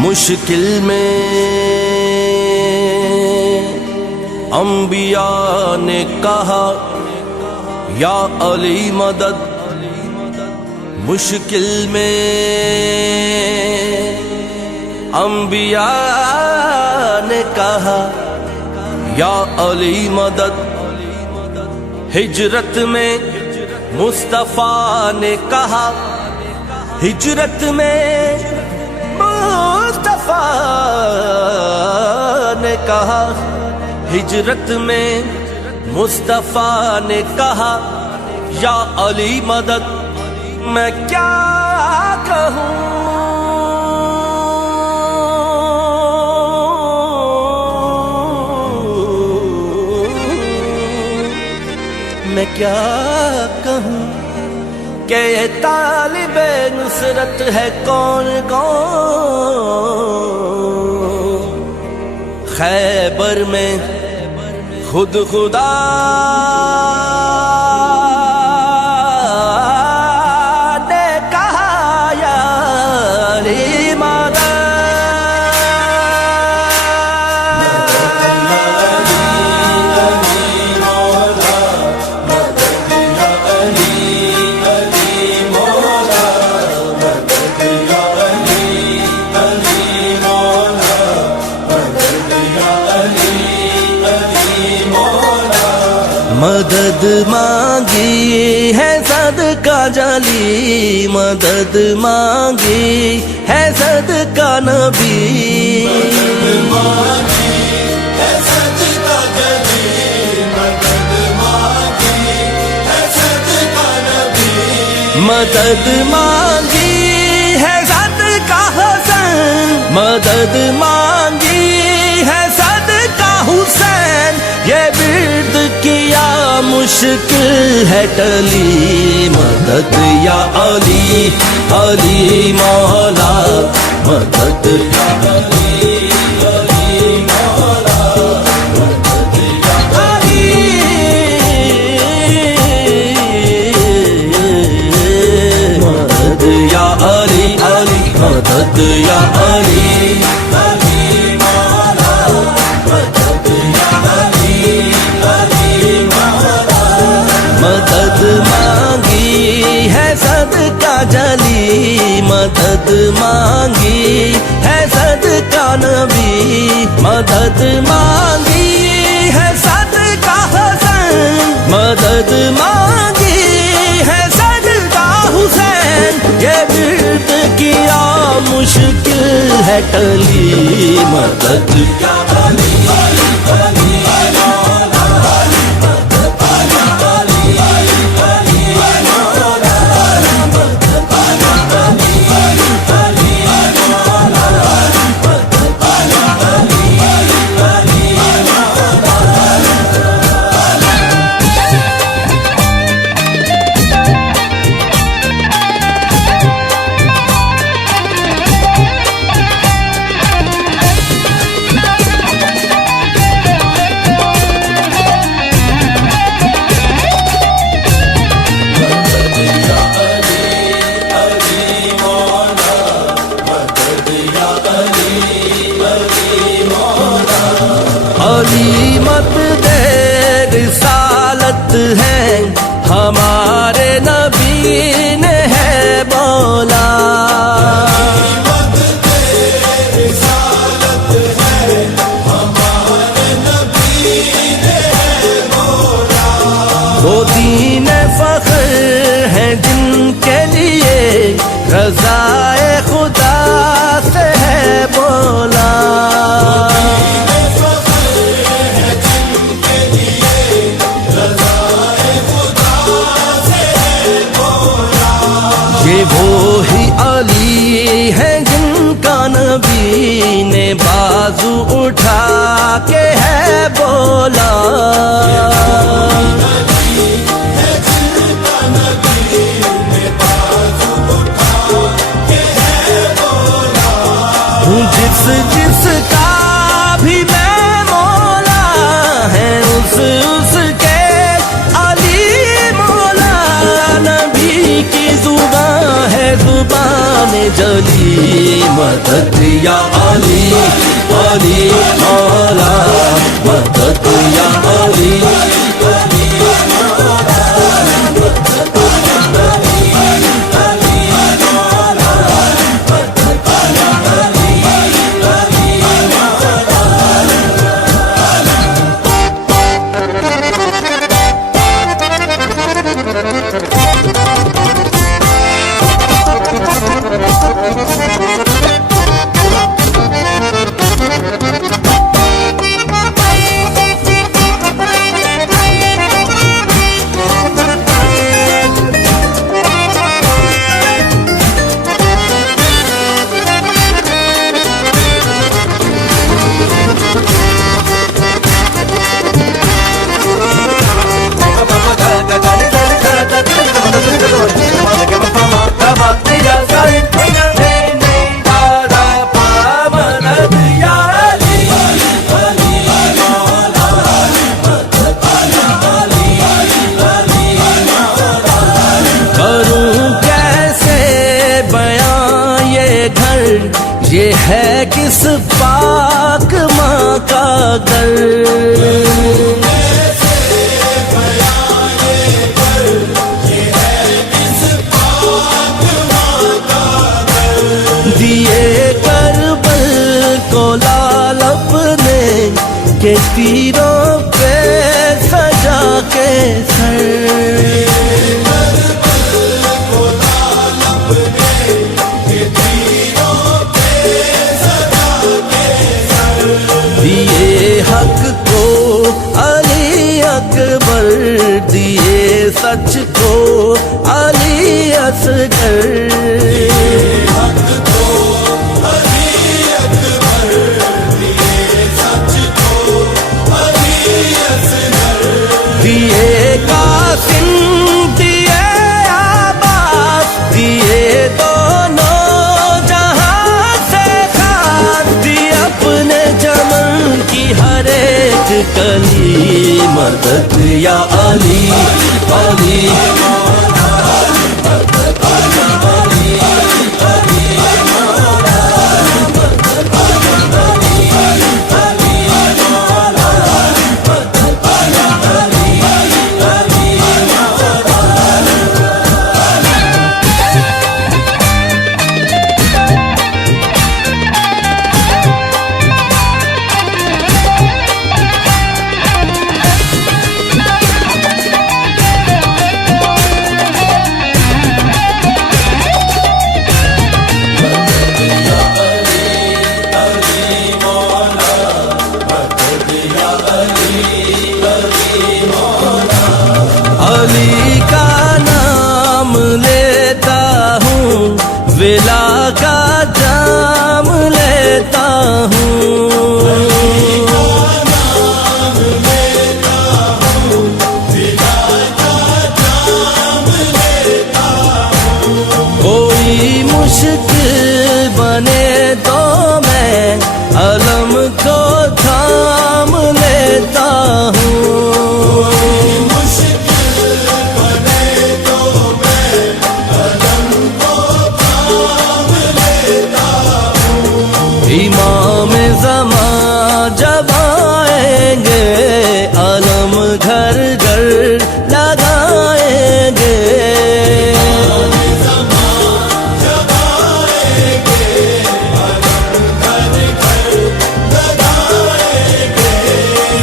मुश्किल में अंबिया ने कहा या अली मदद। मुश्किल में अंबिया ने कहा या अली मदद। हिजरत में मुस्तफा ने कहा, हिजरत में मुस्तफा ने कहा, हिजरत में मुस्तफा ने कहा या अली मदद। मैं क्या कहूँ, मैं क्या कहूँ कि ये तालिबे नुसरत है कौन कौन। खैबर में खुद खुदा ने कहा या अली मदद। मदद मांगी है सदका जली, मदद मांगी है सदका नबी। मदद मांगी है सदका जली, मदद मांगी है सदका नबी। मदद मांगी है सदका हसन, मदद मांगी है सदका हुसैन। ये विर्द किया मुश्किल है टली, मदद या अली अली मौला। मदद या अली अली मौला, मदद या अली, मदद या अली अली, मदद या अली अली मौला। मदद या अली अली मौला। मदद मांगी है सदका जली, मदद मांगी है सदका नबी। मदद मांगी है सदका हसन, मदद मांगी है सदका हुसैन। ये विर्द किया मुश्किल है टली, मदद या अली अली अली मौला। मदद या अली अली अली मौला। मदद या अली अली अली मौला। मदद या अली अली अली मौला। अली मत दे रिसालत है हमारे नबी ने है बोला। मत दे रिसालत है हमारे नबी ने है बोला। वो दीन फख्र है जिनके लिए रज़ाए खुदा से है बोला। ये वो ही अली है जिनका नबी ने बाजू उठा के है बोला। जिस जिसका भी मैं मौला है उस उसके अली मौला। नबी की जुबान है जुबान जली मदद या अली अली मौला मदद या अली अली मौला ये है किस पाक माँ का घर दिए करबल को लाल अपने के तीरों पे सजा के सर दिए हक को अली अकबर दिए सच को अली असगर दिए कासिम दिए आबाद दिए दोनों जहां से खास दिए अपने चमन की हर एक कली मदद या अली अली अली का नाम लेता हूँ विला का जाम लेता हूँ कोई मुश्किल बने तो मैं अलम को थाम लेता हूँ इमाम ज़मा जब आएंगे अलम घर घर लगाएंगे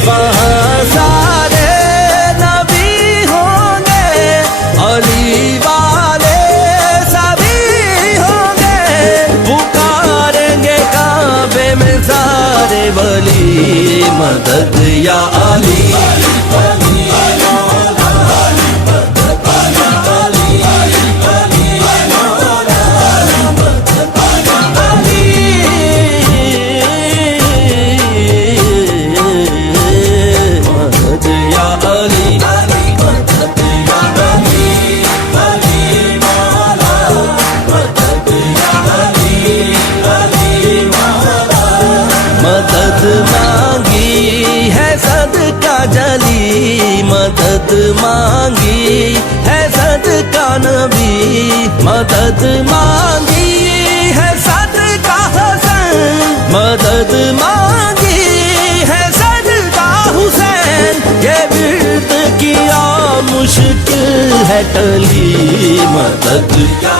वहाँ सारे नबी होंगे अली वाले सभी होंगे पुकारेंगे काबे में सारे वली मदद या अली मदद मांगी है सदका जली मदद मांगी है सदका नबी मदद मांगी है टली मदद या